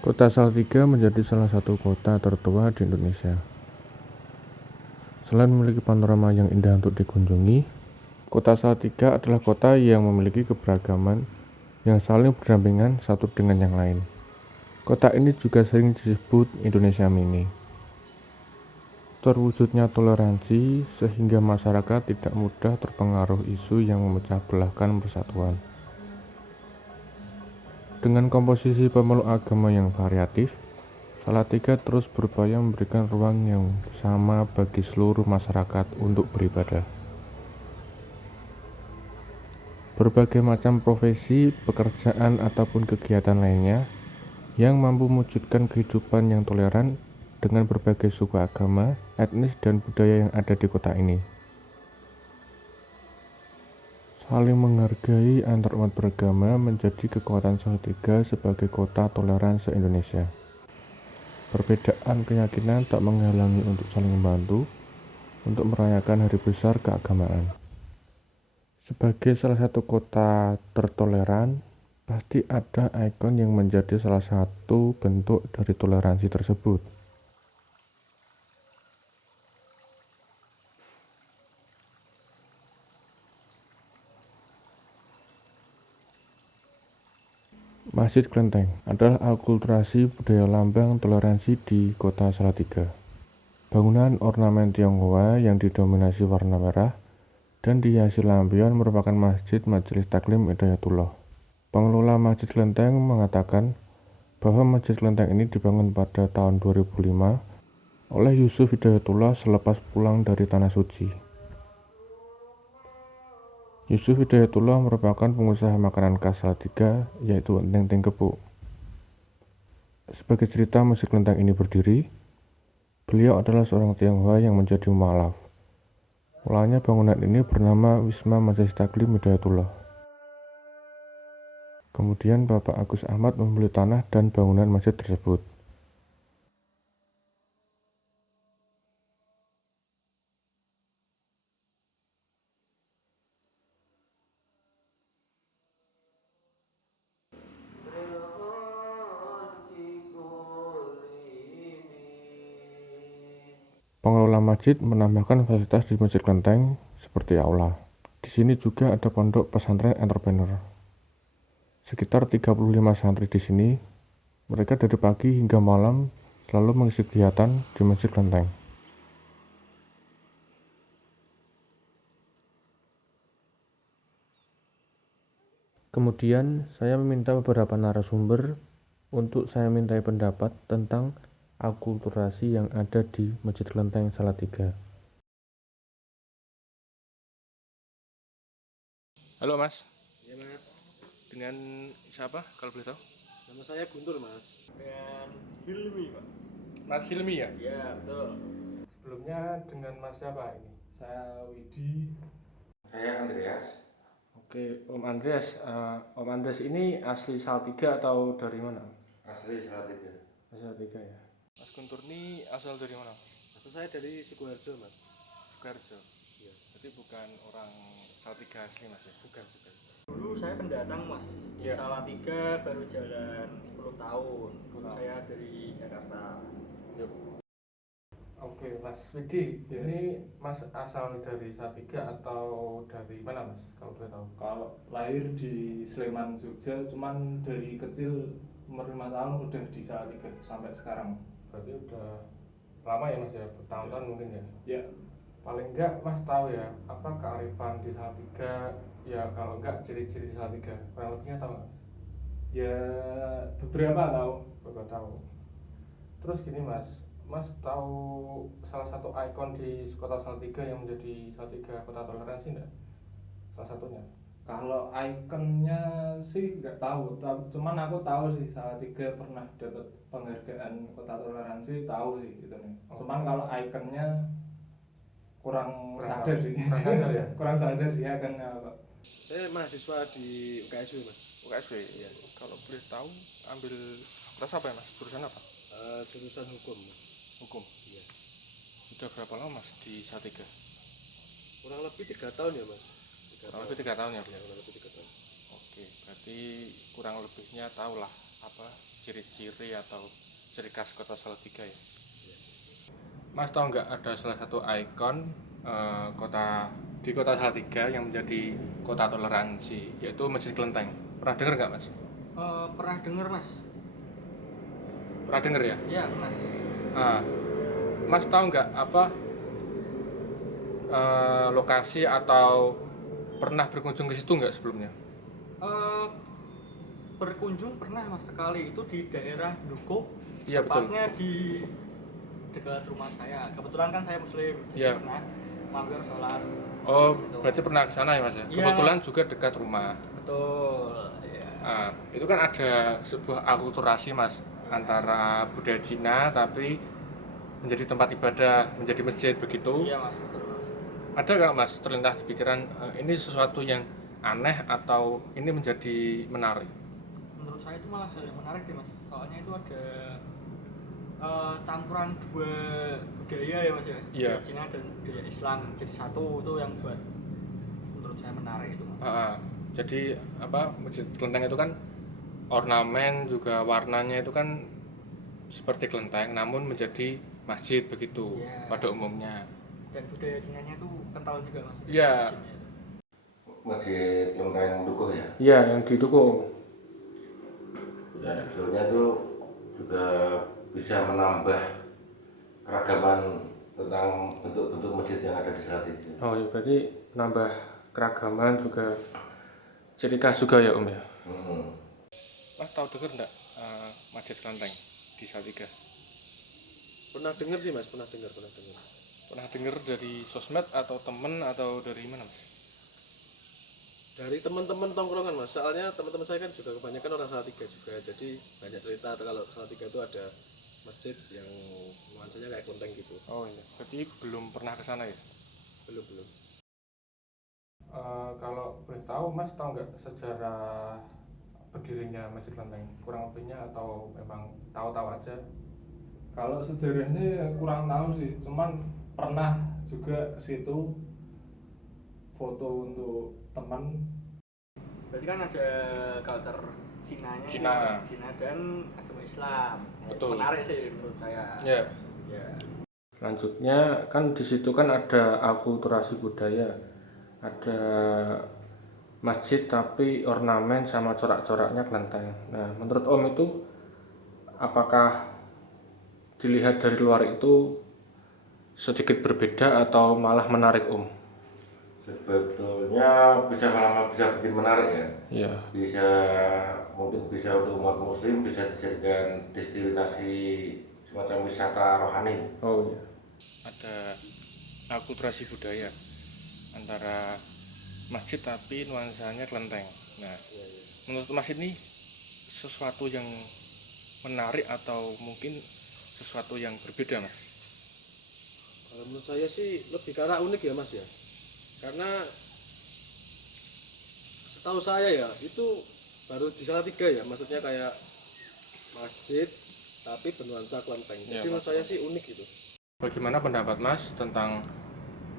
Kota Salatiga menjadi salah satu kota tertua di Indonesia. Selain memiliki panorama yang indah untuk dikunjungi, Kota Salatiga adalah kota yang memiliki keberagaman yang saling berdampingan satu dengan yang lain. Kota ini juga sering disebut Indonesia Mini. Terwujudnya toleransi sehingga masyarakat tidak mudah terpengaruh isu yang memecah belahkan persatuan. Dengan komposisi pemeluk agama yang variatif, Salatiga terus berupaya memberikan ruang yang sama bagi seluruh masyarakat untuk beribadah. Berbagai macam profesi, pekerjaan, ataupun kegiatan lainnya yang mampu mewujudkan kehidupan yang toleran dengan berbagai suku agama, etnis, dan budaya yang ada di kota ini. Saling menghargai antar umat beragama menjadi kekuatan Salatiga sebagai kota toleran se-Indonesia. Perbedaan keyakinan tak menghalangi untuk saling membantu untuk merayakan hari besar keagamaan. Sebagai salah satu kota tertoleran, pasti ada ikon yang menjadi salah satu bentuk dari toleransi tersebut. Masjid Klenteng adalah akulturasi budaya lambang toleransi di kota Salatiga. Bangunan ornamen Tionghoa yang didominasi warna merah dan dihiasi lampion merupakan Masjid Majelis Taklim Hidayatullah. Pengelola Masjid Klenteng mengatakan bahwa Masjid Klenteng ini dibangun pada tahun 2005 oleh Yusuf Hidayatullah selepas pulang dari Tanah Suci. Yusuf Hidayatullah merupakan pengusaha makanan khas Salatiga, yaitu enteng gepuk. Sebagai cerita Masjid Klenteng ini berdiri, beliau adalah seorang Tionghoa yang menjadi mualaf. Mulanya bangunan ini bernama Wisma Majelis Taklim Hidayatullah. Kemudian Bapak Agus Ahmad membeli tanah dan bangunan masjid tersebut. Pengelola masjid menambahkan fasilitas di Masjid Klenteng seperti aula. Di sini juga ada pondok pesantren entrepreneur. Sekitar 35 santri di sini. Mereka dari pagi hingga malam selalu mengisi kegiatan di Masjid Klenteng. Kemudian saya meminta beberapa narasumber untuk saya mintai pendapat tentang akulturasi yang ada di Masjid Klenteng Salatiga. Halo Mas. Ya Mas, Dengan siapa kalau boleh tahu? nama saya Guntur Mas. Dengan Hilmi Mas. Mas Hilmi ya? Ya betul. Sebelumnya dengan Mas siapa ini? Saya Widi. Saya Andreas. Oke, Om Andreas. Om Andreas ini asli Salatiga atau dari mana? Asli Salatiga. Asli Salatiga ya. Mas Guntur ini asal dari mana? Asal saya dari Sukoharjo Mas. Sukoharjo. Iya. Jadi bukan orang Salatiga asli Mas ya? Bukan. Dulu saya pendatang Mas di Ya. Salatiga baru jalan 10 tahun. Dulu saya dari Jakarta. Yuk. Oke, Mas Widi, ini Mas asal dari Salatiga atau dari mana Mas? Kalau boleh tahu. Kalau lahir di Sleman, Jogja, cuman dari kecil umur 5 tahun udah di Salatiga sampai sekarang. Berarti udah lama ya Mas ya, bertahun-tahun mungkin ya? Ya, Paling enggak Mas tahu ya, apa kearifan di Salatiga, ya kalau enggak ciri-ciri di Salatiga, kurang lebihnya tahu nggak? ya beberapa tahu. Bapak tahu. Terus gini Mas, Mas tahu salah satu ikon di kota Salatiga yang menjadi Salatiga kota toleransi enggak? Salah satunya. Kalau ikonnya sih nggak tahu, cuman aku tahu sih Salatiga pernah dapat penghargaan kota toleransi, tahu sih gitu nih. Cuman kalau ikonnya kurang sadar sih. Kurang sadar ya? Kurang sadar sih ikonnya apa. Saya mahasiswa di UKSW Mas. UKSW ya. Kalau boleh tahu ambil kelas apa ya Mas? Jurusan apa? Jurusan hukum. Hukum. Iya. Sudah berapa lama Mas di Salatiga? Kurang lebih 3 tahun ya Mas. Kurang lebih 3 tahun ya. Ya, kurang lebih 3 tahun. Oke, berarti kurang lebihnya tahu lah ciri-ciri atau ciri khas kota Salatiga ya. Mas tahu nggak ada salah satu ikon di kota Salatiga yang menjadi kota toleransi, yaitu Masjid Klenteng. Pernah dengar nggak Mas? Pernah dengar Mas? Pernah dengar ya? Iya pernah. Mas tahu nggak lokasi atau pernah berkunjung ke situ nggak sebelumnya? Berkunjung pernah Mas sekali, itu di daerah Dukuh. Iya betul. Tepatnya di dekat rumah saya. Kebetulan kan saya Muslim, jadi Iya. pernah mampir sholat. Oh, di situ. berarti pernah ke sana ya Mas ya? Iya, Kebetulan Mas. juga dekat rumah. Betul. Iya. Itu kan ada sebuah akulturasi Mas antara budaya Cina tapi menjadi tempat ibadah, menjadi masjid begitu. Iya Mas, betul Mas. Ada nggak Mas terlintas di pikiran ini sesuatu yang aneh atau ini menjadi menarik? Menurut saya itu malah hal yang menarik deh Mas. Soalnya itu ada campuran dua budaya ya Mas ya. Iya. Budaya Cina dan budaya Islam jadi satu, itu yang buat menurut saya menarik itu Mas. Jadi Masjid Klenteng itu kan ornamen juga warnanya itu kan seperti kelenteng namun menjadi masjid begitu. Iya. Pada umumnya. Dan budaya Cinanya tuh kental juga Mas. Iya. Masjidnya itu. Masjid Klenteng Dukuh ya. Iya, yang didukung. Ya sebetulnya itu juga bisa menambah keragaman tentang bentuk-bentuk masjid yang ada di Salatiga. Oh ya, berarti nambah keragaman juga ciri khas juga ya Om ya. Mas tahu dengar enggak Masjid Klenteng di Salatiga? Pernah dengar sih Mas, pernah dengar. Pernah dengar dari sosmed atau temen atau dari mana Mas? Dari teman-teman tongkrongan Mas, soalnya teman-teman saya kan juga kebanyakan orang Salatiga juga, jadi banyak cerita kalau Salatiga itu ada masjid yang nuansanya kayak kelenteng gitu. Oh iya, berarti belum pernah ke sana ya? Belum. Kalau boleh tahu Mas tahu nggak sejarah berdirinya Masjid Klenteng? Kurang lebihnya atau memang tahu-tahu aja? Kalau sejarahnya kurang tahu sih, cuman pernah juga ke situ foto untuk teman. Berarti kan ada culture Cinanya, Cina. Mas. Cina dan agama Islam. Betul. Menarik sih menurut saya. Ya. Ya. Selanjutnya kan di situ kan ada akulturasi budaya, ada masjid tapi ornamen sama corak-coraknya kelenteng. Nah, menurut Om itu apakah dilihat dari luar itu sedikit berbeda atau malah menarik Om? Sebetulnya malah bisa bikin menarik ya. Iya. Mungkin bisa untuk umat muslim bisa dijadikan destinasi semacam wisata rohani. Oh iya. Ada akulturasi budaya antara masjid tapi nuansanya kelenteng. Nah, menurut Mas ini sesuatu yang menarik atau mungkin sesuatu yang berbeda Mas? Kalau menurut saya sih lebih ke arah unik ya Mas ya, karena setahu saya ya itu baru di Salatiga ya, maksudnya kayak masjid tapi bernuansa kelenteng. Ya, Jadi menurut saya sih unik gitu. Bagaimana pendapat Mas tentang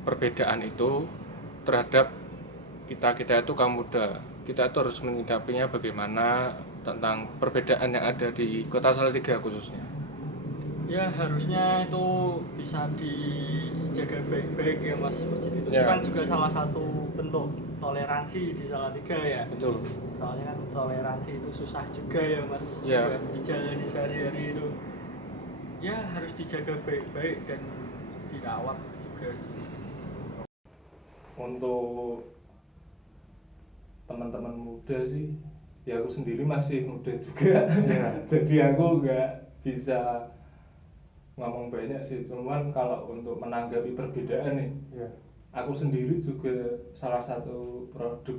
perbedaan itu terhadap kita itu kaum muda? Kita itu harus menyikapinya bagaimana tentang perbedaan yang ada di kota Salatiga khususnya? Ya harusnya itu bisa dijaga baik-baik ya Mas, masjid itu. Ya. Itu kan juga salah satu bentuk toleransi di Salatiga ya. Betul. Soalnya kan toleransi itu susah juga ya Mas, Ya. buat dijalani sehari-hari itu. Ya harus dijaga baik-baik dan dirawat juga sih. Untuk teman-teman muda sih, ya aku sendiri masih muda juga. Iya. Jadi aku nggak bisa ngomong banyak sih, cuman kalau untuk menanggapi perbedaan nih, Ya. aku sendiri juga salah satu produk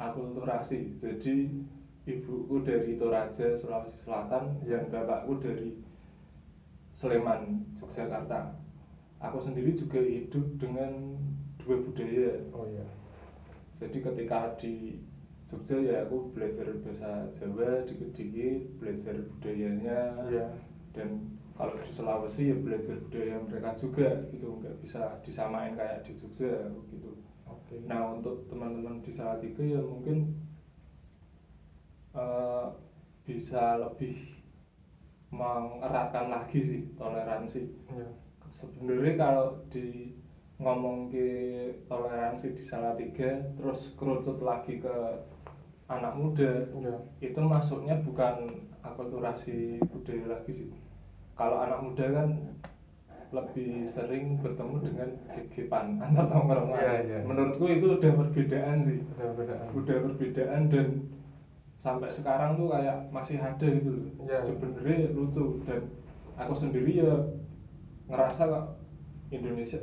akulturasi. Jadi ibuku dari Toraja, Sulawesi Selatan, dan bapakku dari Sleman, Yogyakarta. Aku sendiri juga hidup dengan dua budaya. Oh iya. Jadi ketika di Jogja ya aku belajar bahasa Jawa dikit-dikit, belajar budayanya. Iya. Dan kalau di Sulawesi ya belajar budaya mereka juga gitu, nggak bisa disamain kayak di Jogja gitu. Oke. Nah untuk teman-teman di Salatiga ya mungkin bisa lebih mengeratkan lagi sih toleransi. Sebenarnya kalau di ngomong ke toleransi di Salatiga terus kerucut lagi ke anak muda, itu masuknya bukan akulturasi budaya lagi sih. Kalau anak muda kan lebih sering bertemu dengan gegepan antar tongkrongan. Menurutku itu udah perbedaan sih, udah perbedaan dan sampai sekarang tuh kayak masih ada gitu loh. Sebenarnya lucu, dan aku sendiri ya ngerasa kok Indonesia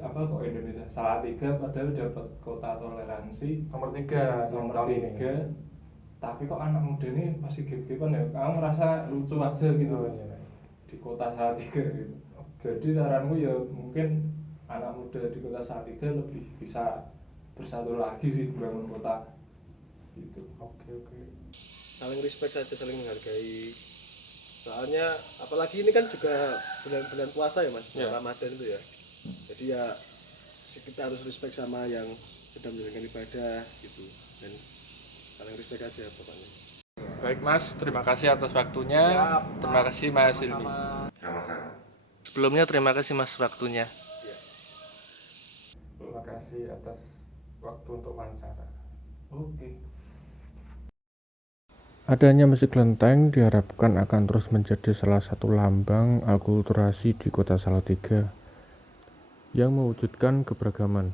Salatiga padahal dapat kota toleransi nomor 3, tapi kok anak muda ini masih gep-gepan ya. Kamu ngerasa lucu aja gitu di kota Salatiga gitu. Jadi saranku ya mungkin anak muda di kota Salatiga lebih bisa bersatu lagi sih bangun kota gitu. Oke. Saling respect saja, saling menghargai. Soalnya apalagi ini kan juga bulan-bulan puasa ya Mas, Ramadan itu ya. Jadi ya kita harus respect sama yang sedang menjalankan ibadah gitu, dan saling respect aja pokoknya. Baik Mas, terima kasih atas waktunya. Siap, Terima kasih Mas Ilmi. Sama-sama. Sama-sama. Sebelumnya terima kasih Mas waktunya. Terima kasih atas waktu untuk wawancara. Oke. Adanya musik kelenteng diharapkan akan terus menjadi salah satu lambang akulturasi di kota Salatiga yang mewujudkan keberagaman.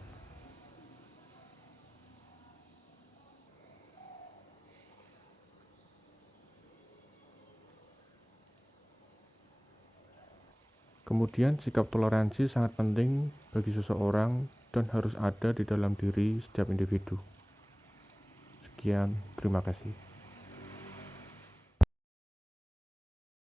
Kemudian sikap toleransi sangat penting bagi seseorang dan harus ada di dalam diri setiap individu. Sekian, terima kasih.